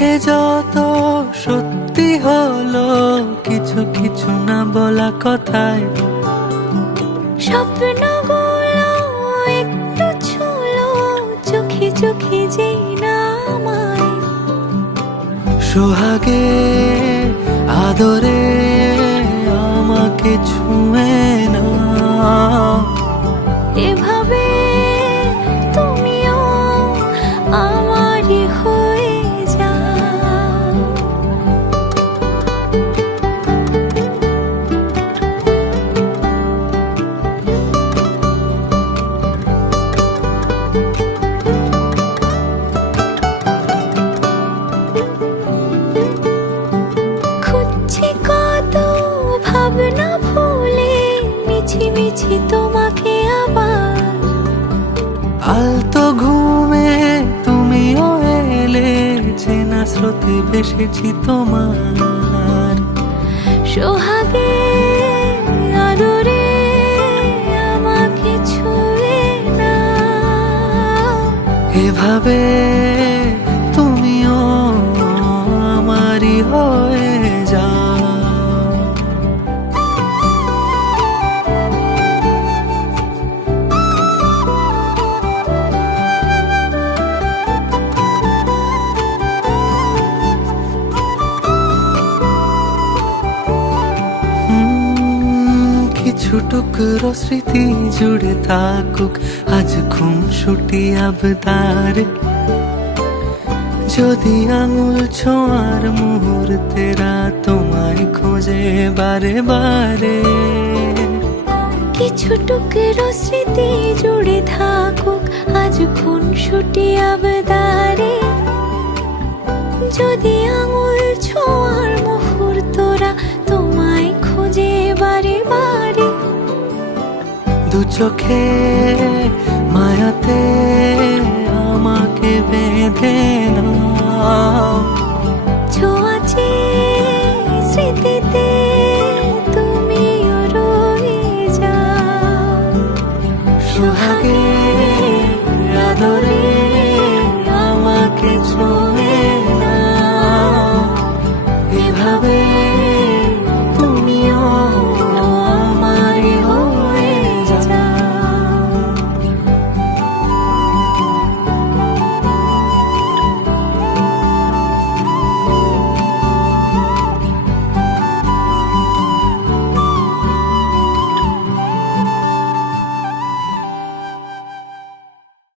মিথ্যে যত সত্যি হলো, কিছু কিছু না বলা কথায় স্বপ্নগুলো একটু ছুলো, চোখে চোখে যেই না আমায়। সোহাগে আদরে আমাকে ছুঁয়ে না, এভাবে তুমিও আমারই হয়ে যাও। খুঁজছি কত ভাবনা ভুলে, মিছি মিছি তোমাকে আবার। ফালতু ঘুমে তুমিও এলে, চেনা স্রোতে ভেসেছি তোমার। সোহাগে আদরে আমাকে ছুঁয়ে না, এভাবে তুমিও আমারই হয়ে যাও। কিছু টুকরো স্মৃতি জুড়ে থাকুক আজ খুনসুটি আবদারে, যদি আঙুল ছোঁয়ার মুহূর্তেরা তোমায় খোঁজে বারে বারে। কিছু টুকরো স্মৃতি জুড়ে থাকুক আজ খুনসুটি আবদারে, যদি আঙুল ছোঁয়ার মুহূর্তরা তোমায় খোঁজে বারে বারে। দু চোখে মায়াতে আমাকে বেঁধে নাও,